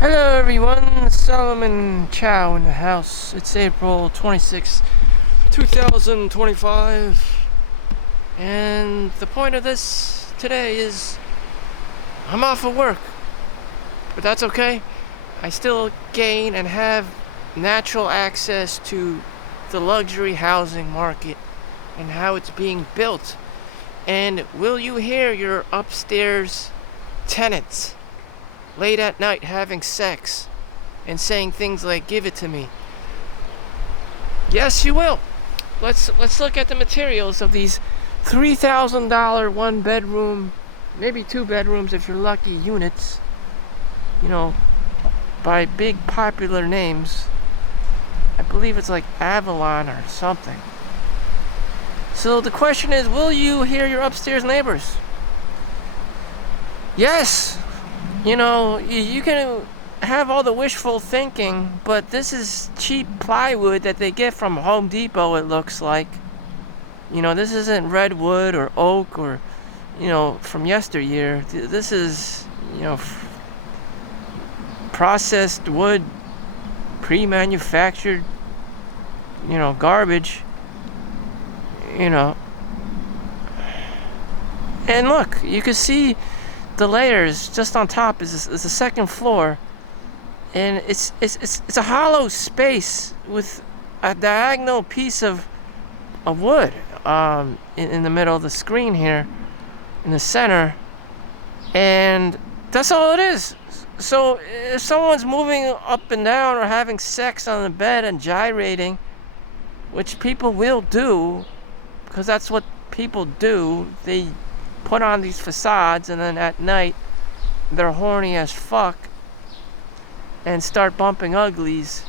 Hello everyone, Solomon Chau in the house. It's April 26, 2025. And the point of this today is I'm off of work. But that's okay. I still gain and have natural access to the luxury housing market and how it's being built. And will you hear your upstairs tenants late at night having sex and saying things like, "Give it to me"? Yes, you will. Let's look at the materials of these $3,000 one bedroom, maybe two bedrooms if you're lucky, units, you know, by big popular names. I believe it's like Avalon or something. So the question is, will you hear your upstairs neighbors? Yes. You can have all the wishful thinking, but this is cheap plywood that they get from Home Depot, it looks like. This isn't redwood or oak or, from yesteryear. This is, processed wood, pre-manufactured, garbage, And look, you can see the layers just on top is the second floor, and it's a hollow space with a diagonal piece of wood in the middle of the screen here in the center, and that's all it is. So if someone's moving up and down or having sex on the bed and gyrating, which people will do because that's what people do, they put on these facades and then at night they're horny as fuck and start bumping uglies,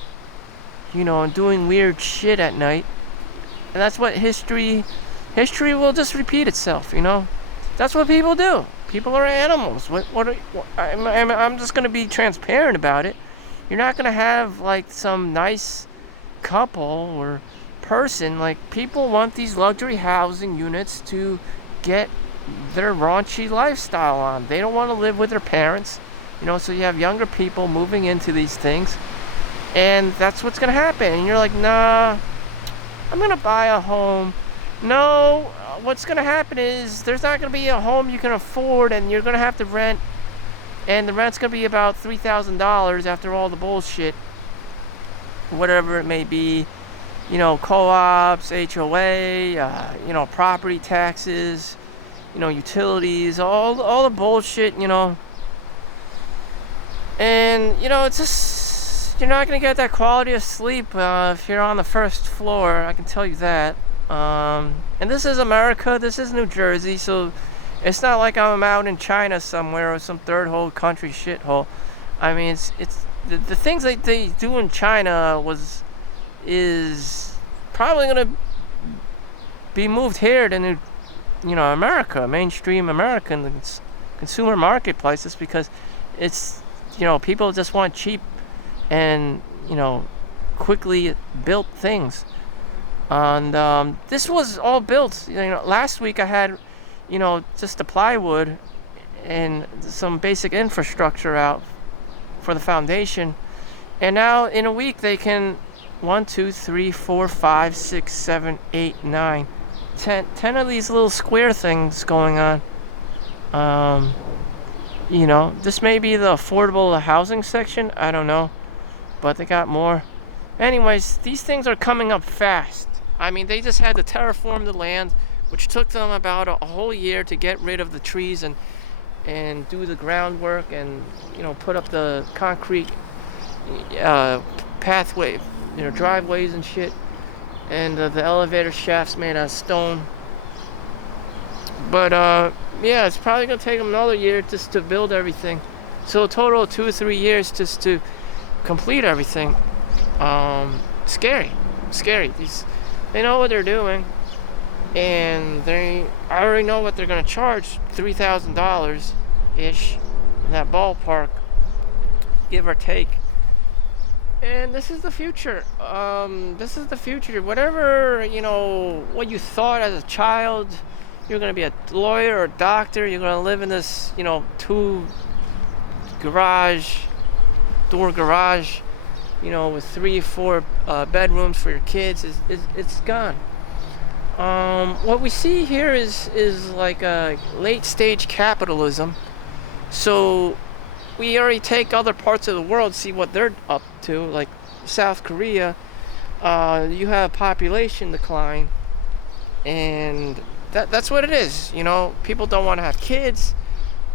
and doing weird shit at night. And that's what history will just repeat itself. That's what people do. People are animals. I'm just going to be transparent about it. You're not going to have like some nice couple or person. Like, people want these luxury housing units to get their raunchy lifestyle on. They don't want to live with their parents, so you have younger people moving into these things, and that's what's gonna happen. And you're like, nah, I'm gonna buy a home. No, what's gonna happen is there's not gonna be a home you can afford, and you're gonna have to rent, and the rent's gonna be about $3,000 after all the bullshit, whatever it may be, co-ops, HOA, property taxes, utilities, all the bullshit, and it's just, you're not gonna get that quality of sleep if you're on the first floor. I can tell you that. And this is America. This is New Jersey, so it's not like I'm out in China somewhere or some third world country shithole. I mean, it's the things that they do in China is probably gonna be moved here to New America, mainstream American consumer marketplaces, because it's, people just want cheap and, quickly built things. And this was all built, last week I had, just the plywood and some basic infrastructure out for the foundation. And now in a week they can 1, 2, 3, 4, 5, 6, 7, 8, 9, 10 of these little square things going on. This may be the affordable housing section, I don't know, but they got more. Anyways, these things are coming up fast. I mean, they just had to terraform the land, which took them about a whole year to get rid of the trees and do the groundwork and, put up the concrete pathway, driveways and shit. And the elevator shafts made out of stone. But yeah, it's probably gonna take them another year just to build everything. So a total of 2 or 3 years just to complete everything. Scary. They know what they're doing, and I already know what they're gonna charge. $3,000 ish in that ballpark, give or take. And this is the future. Whatever, what you thought as a child, you're going to be a lawyer or a doctor, you're going to live in this, 2 garage door garage, with 3 or 4 bedrooms for your kids. It's gone. What we see here is like a late stage capitalism. So we already take other parts of the world, see what they're up to, like South Korea. You have population decline, and that's what it is. People don't want to have kids.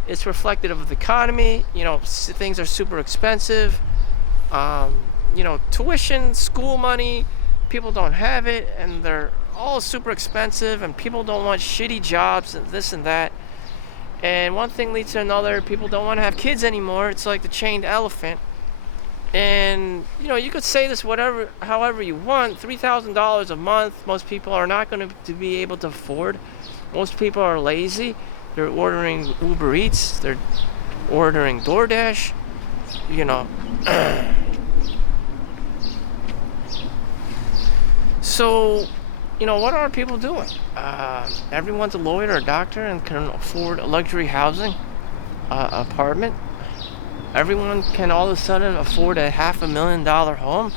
It's reflective of the economy. Things are super expensive. Tuition, school money, people don't have it, and they're all super expensive, and people don't want shitty jobs and this and that. And one thing leads to another. People don't want to have kids anymore. It's like the chained elephant. And you could say this however you want. $3,000 a month, most people are not going to be able to afford. Most people are lazy. They're ordering Uber Eats. They're ordering DoorDash. So, what are people doing? Everyone's a lawyer or a doctor and can afford a luxury housing apartment. Everyone can all of a sudden afford a $500,000 home.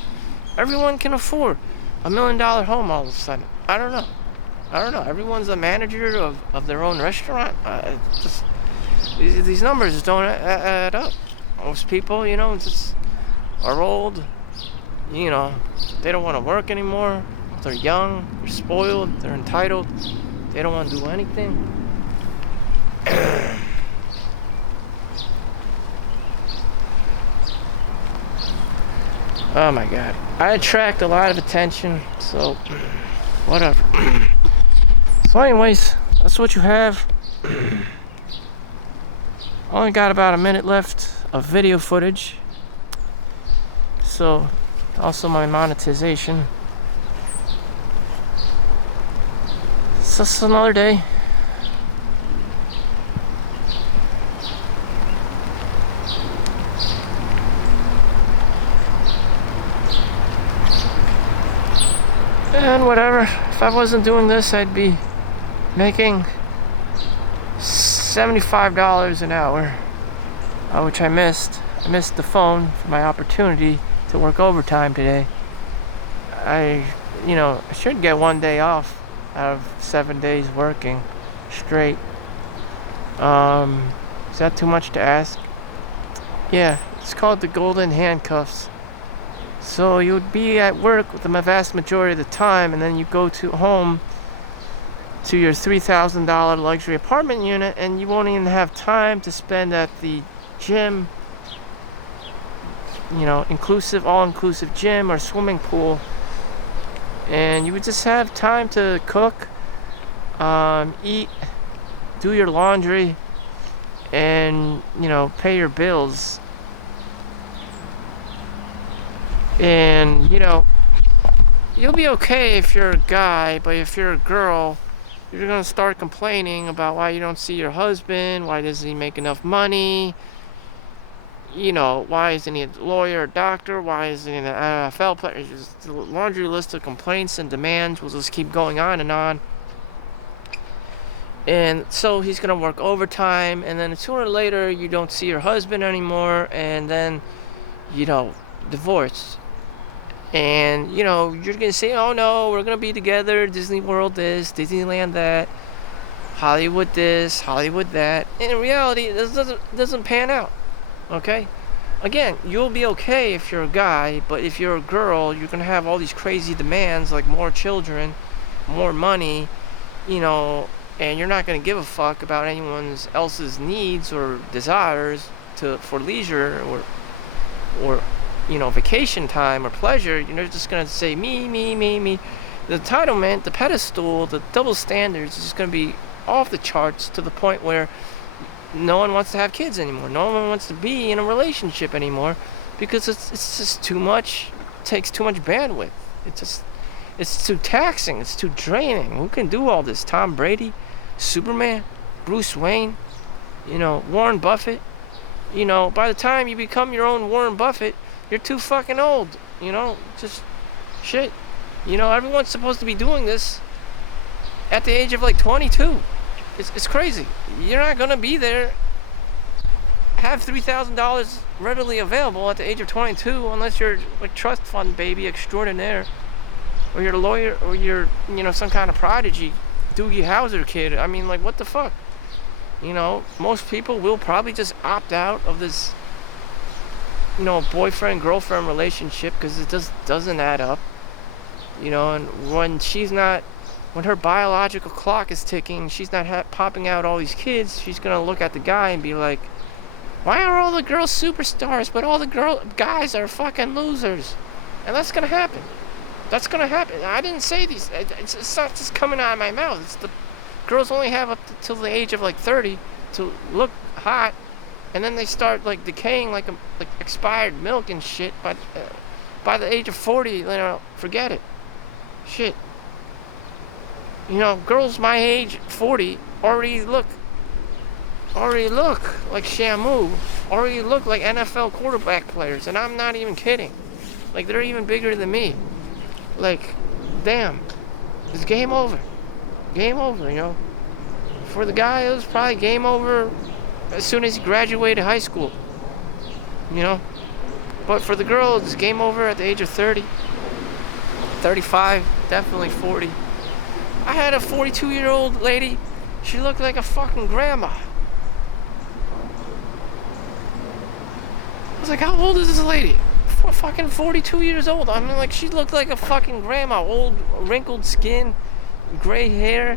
Everyone can afford $1 million home all of a sudden. I don't know. Everyone's a manager of their own restaurant. These numbers don't add up. Most people, just are old. They don't want to work anymore. They're young. They're spoiled. They're entitled. They don't want to do anything. Oh my God. I attract a lot of attention, so whatever. So anyways, that's what you have. Only got about a minute left of video footage. So, also my monetization. It's just another day. And whatever, if I wasn't doing this, I'd be making $75 an hour, which I missed. I missed the phone for my opportunity to work overtime today. I should get 1 day off out of 7 days working straight. Is that too much to ask? Yeah, it's called the golden handcuffs. So you would be at work with the vast majority of the time, and then you go to home to your $3,000 luxury apartment unit, and you won't even have time to spend at the gym, all-inclusive gym or swimming pool. And you would just have time to cook, eat, do your laundry, and, pay your bills. And, you'll be okay if you're a guy, but if you're a girl, you're going to start complaining about why you don't see your husband, why doesn't he make enough money, why isn't he a lawyer or doctor, why isn't he an NFL player. Just the laundry list of complaints and demands will just keep going on and on. And so he's going to work overtime, and then sooner or later you don't see your husband anymore, and then, divorce. And, you're going to say, oh no, we're going to be together, Disney World this, Disneyland that, Hollywood this, Hollywood that. And in reality, this doesn't pan out, okay? Again, you'll be okay if you're a guy, but if you're a girl, you're going to have all these crazy demands, like more children, more money, and you're not going to give a fuck about anyone else's needs or desires for leisure or vacation time or pleasure. You're just going to say me. The entitlement, the pedestal, the double standards is just going to be off the charts to the point where no one wants to have kids anymore. No one wants to be in a relationship anymore because it's just too much. It takes too much bandwidth. It's too taxing. It's too draining. Who can do all this? Tom Brady, Superman, Bruce Wayne, Warren Buffett. By the time you become your own Warren Buffett, you're too fucking old, just shit. Everyone's supposed to be doing this at the age of like 22. It's crazy. You're not gonna be there have $3,000 readily available at the age of 22, unless you're a trust fund baby extraordinaire, or you're a lawyer, or you're, some kind of prodigy, Doogie Howser kid. I mean, like, what the fuck? Most people will probably just opt out of this, boyfriend-girlfriend relationship because it just doesn't add up. And when her biological clock is ticking, she's not popping out all these kids, she's gonna look at the guy and be like, why are all the girls superstars, but all the guys are fucking losers? And that's gonna happen. That's gonna happen. I didn't say these. It's not just coming out of my mouth. It's the girls only have up till the age of like 30 to look hot, and then they start like decaying like expired milk and shit. But by the age of 40, forget it. Shit. Girls my age, 40, already look like Shamu, already look like NFL quarterback players, and I'm not even kidding. Like, they're even bigger than me. Like, damn, it's game over. Game over, For the guy, it was probably game over as soon as he graduated high school, But for the girl, it's game over at the age of 30, 35, definitely 40. I had a 42-year-old lady. She looked like a fucking grandma. I was like, how old is this lady? Fucking 42 years old. I mean, like, she looked like a fucking grandma. Old, wrinkled skin, gray hair.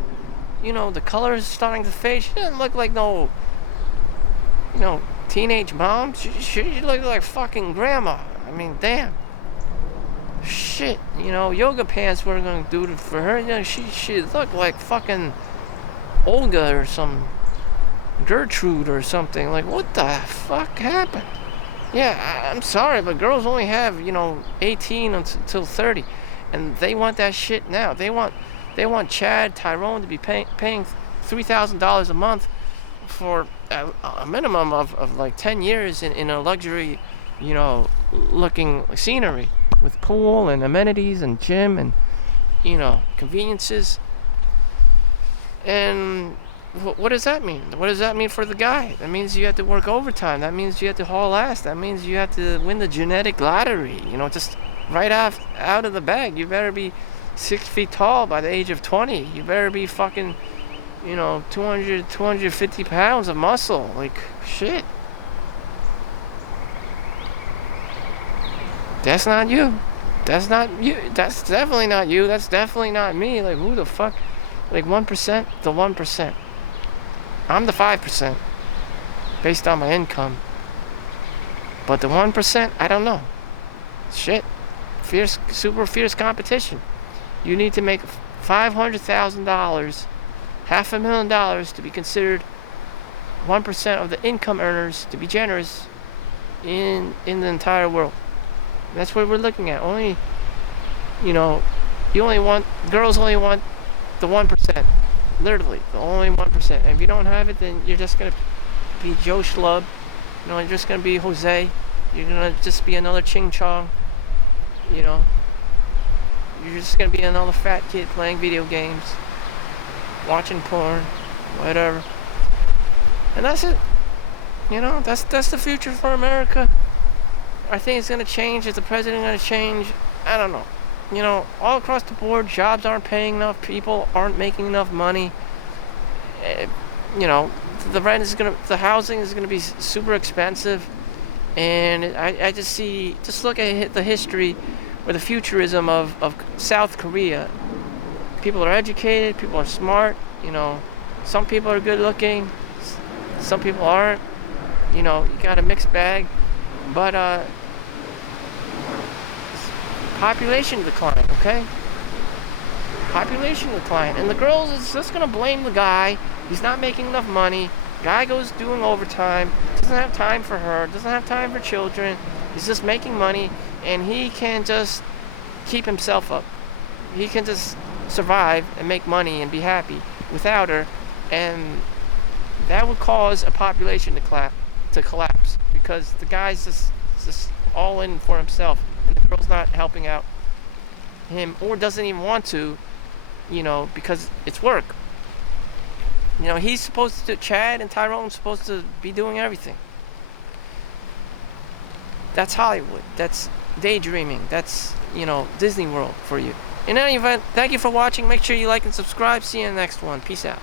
The color is starting to fade. She doesn't look like no, teenage mom. She looked like fucking grandma. I mean, damn. Shit, yoga pants were gonna do it for her. She looked like fucking Olga or some Gertrude or something. Like, what the fuck happened? Yeah, I'm sorry, but girls only have 18 until 30, and they want that shit now. They want Chad Tyrone to be paying $3,000 a month for a minimum of like 10 years in a luxury, looking scenery with pool and amenities and gym and conveniences. And what does that mean? What does that mean for the guy? That means you have to work overtime. That means you have to haul ass. That means you have to win the genetic lottery. Just right out of the bag. You better be 6 feet tall by the age of 20. You better be fucking 250 pounds of muscle. Like, shit. That's not you. That's not you. That's definitely not you. That's definitely not me. Like, who the fuck? Like, 1%? The 1%. I'm the 5% based on my income. But the 1%, I don't know. Shit. Super fierce competition. You need to make $500,000, $500,000 to be considered 1% of the income earners to be generous in the entire world. That's what we're looking at. Girls only want the 1%. Literally, the only 1%. And if you don't have it, then you're just going to be Joe Schlub. You're just going to be Jose. You're going to just be another Ching Chong. You're just going to be another fat kid playing video games, watching porn, whatever. And that's it. That's the future for America. I think it's going to change. Is the president going to change? I don't know. All across the board, jobs aren't paying enough. People aren't making enough money. The rent is the housing is going to be super expensive. And I just look at the history or the futurism of South Korea. People are educated. People are smart. Some people are good looking. Some people aren't. You got a mixed bag. But, population decline, okay? Population decline. And the girls is just gonna blame the guy. He's not making enough money. Guy goes doing overtime. Doesn't have time for her. Doesn't have time for children. He's just making money, and he can just keep himself up. He can just survive and make money and be happy without her, and that would cause a population to collapse because the guy's just all in for himself. And the girl's not helping out him or doesn't even want to, because it's work. He's supposed to, Chad and Tyrone's supposed to be doing everything. That's Hollywood. That's daydreaming. That's, Disney World for you. In any event, thank you for watching. Make sure you like and subscribe. See you in the next one. Peace out.